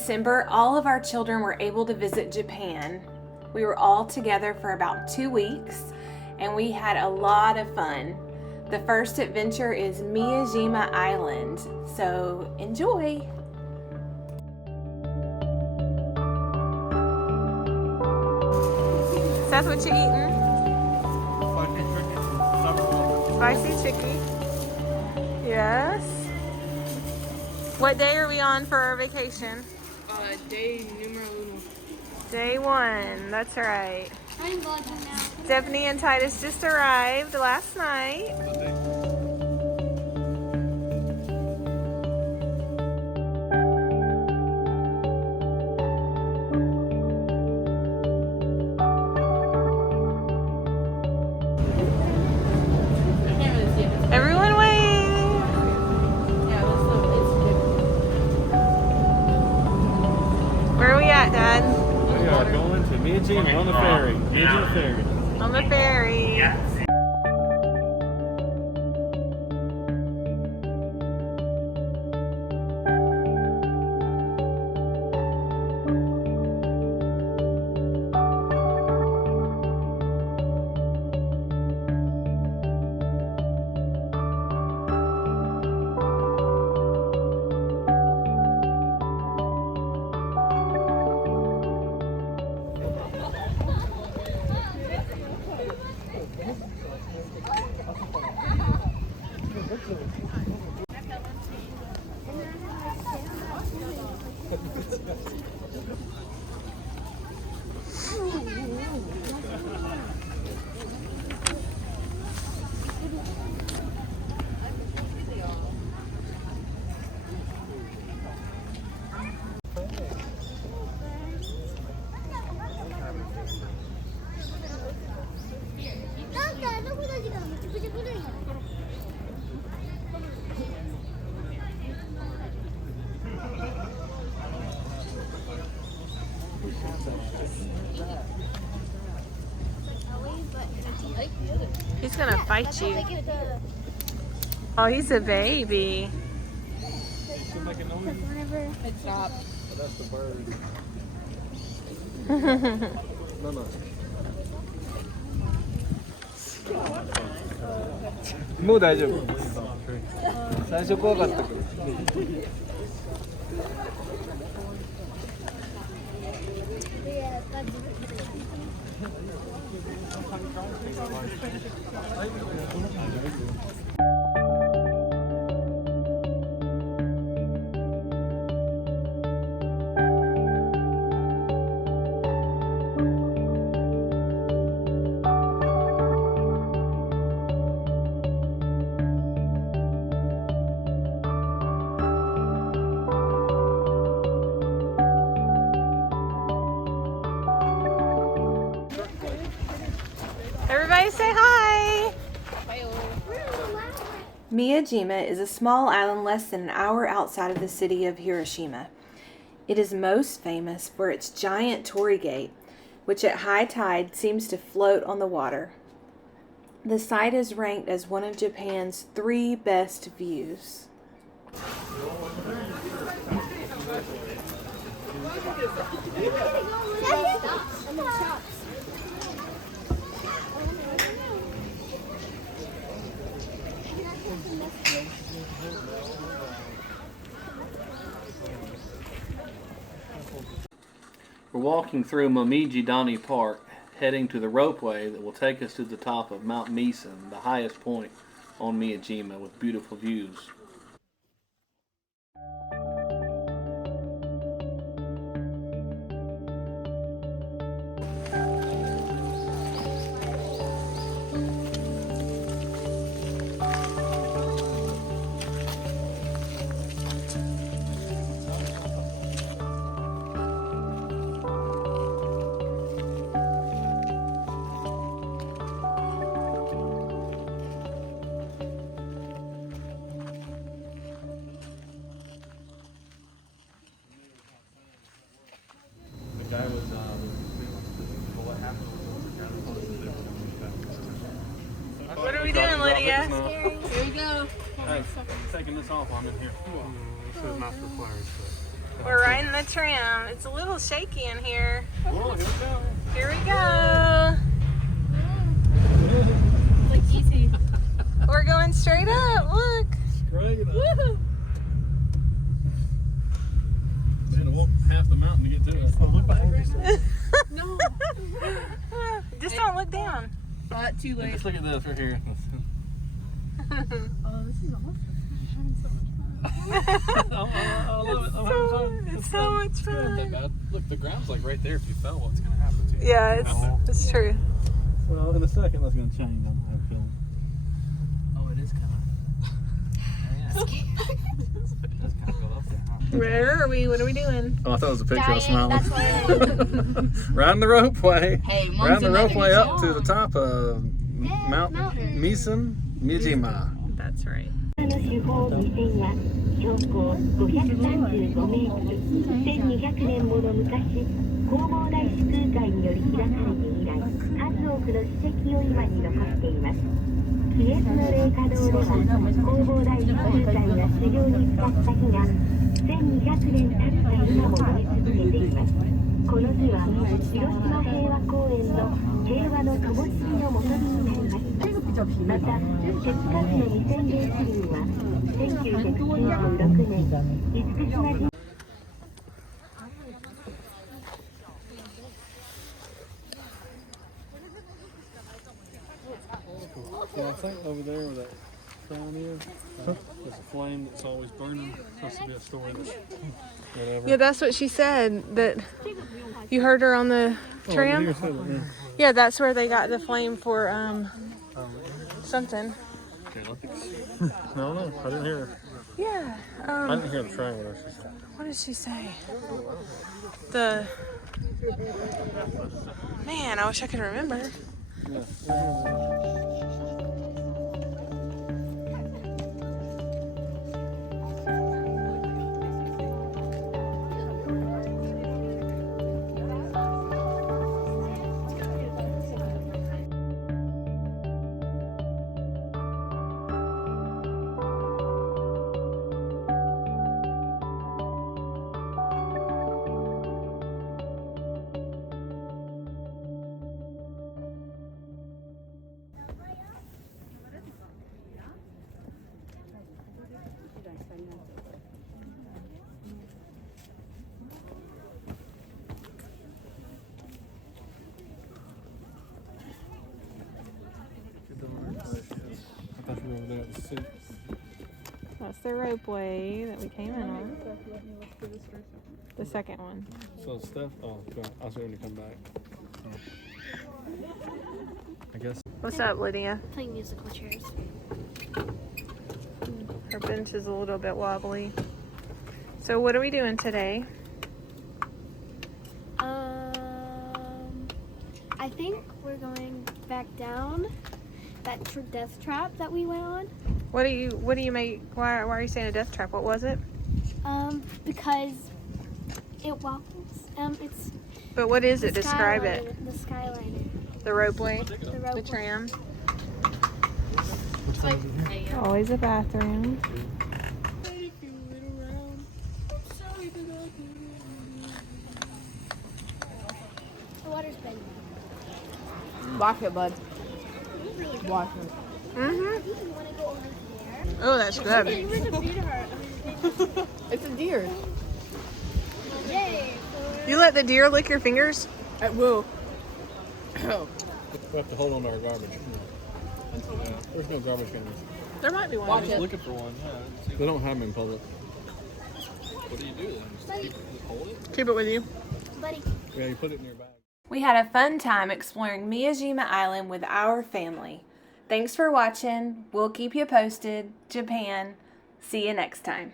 December, all of our children were able to visit Japan. We were all together for about 2 weeks and we had a lot of fun. The first adventure is Miyajima Island, so enjoy! That's what you eating? Spicy chicken. Yes. What day are we on for our vacation? Day numero uno. Day 1, that's right. I'm going now. Stephanie and Titus just arrived last night. Everyone wave! Yeah, Where are we at, Dad? We are going to Miyajima on the ferry. Miyajima ferry. On the ferry. He's gonna fight you. Oh, he's a baby. It stopped. Oh, that's the bird. No, no. もう大丈夫。最初怖かったけど。Everybody say hi! Miyajima is a small island less than an hour outside of the city of Hiroshima. It is most famous for its giant Torii Gate, which at high tide seems to float on the water. The site is ranked as one of Japan's 3 best views. We're walking through Momiji Park, heading to the ropeway that will take us to the top of Mount Misen, the highest point on Miyajima, with beautiful views. Guy was, what happened was What are we doing, Lydia? Here we go. Hey, taking this off while I'm in here. This is not required. We're riding the tram. It's a little shaky in here. Oh, here we go. Here we go. Like easy. We're going straight up. Look. Straight up. Woohoo. We had to walk half the mountain to get to it. Oh, look behind us. No. Just don't look down. Too late. Just look at this right here. Oh, this is awesome. I love it. I'm having fun. It's so much It's not that fun. bad. Look, the ground's like right there. If you fell, what's going to happen to you? Yeah, it's true. Well, in a second, that's going to change. I have a feeling. Oh, it is kind of. Yeah. That's kind of go up there, huh? Where are we? What are we doing? Oh, I thought it was a picture. I was Dying, smiling. that's Round the ropeway. Hey, Round the ropeway up to the top of Mount mountain. Miyajima. That's right. の主砲2戦は標高535メートル1200年もの昔弘法大師空海により開かれて以来数多くの史跡を今に残しています。亀越の霊華堂では弘法大師空海が修行に使った日が1200年経った今も燃え続けています。この日は広島平和公園の平和の灯火の元になります。また、手つかずの2000元シリンは1996年、厳島神 Yeah, I think over there where that crown is, there's a flame that's always burning. Supposed to be a story that whatever. Yeah, that's what she said. That you heard her on the tram. Oh, said it, yeah. Yeah, that's where they got the flame for something. Okay, no, I didn't hear her. Yeah. I didn't hear the triangle. She said. What did she say? The man, I wish I could remember. I thought you were over there at the seat. That's the ropeway that we came in on. The second one. So Steph, I'll see when you come back. I guess. What's up, Lydia? Playing musical chairs. Her bench is a little bit wobbly. So what are we doing today? I think we're going back down that death trap that we went on. What do you make? Why are you saying a death trap? What was it? Because it wobbles. It's. But what is it? the Describe Skyliner- it. The Skyliner. The ropeway, The the rope. tram. Which one is it here? Always a bathroom. The water's been. Watch it, bud. Watch it. Mhm. You want to go over there? Oh, that's good. It's a deer. Yay! You let the deer lick your fingers? It will. We have to hold on to our garbage. Yeah, there's no garbage cans. There might be one. Watch it. Looking for one. Yeah. They don't have them in public. What do you do then? Just hold it? Keep it with you. Buddy. Yeah, you put it in your bag. We had a fun time exploring Miyajima Island with our family. Thanks for watching. We'll keep you posted. Japan. See you next time.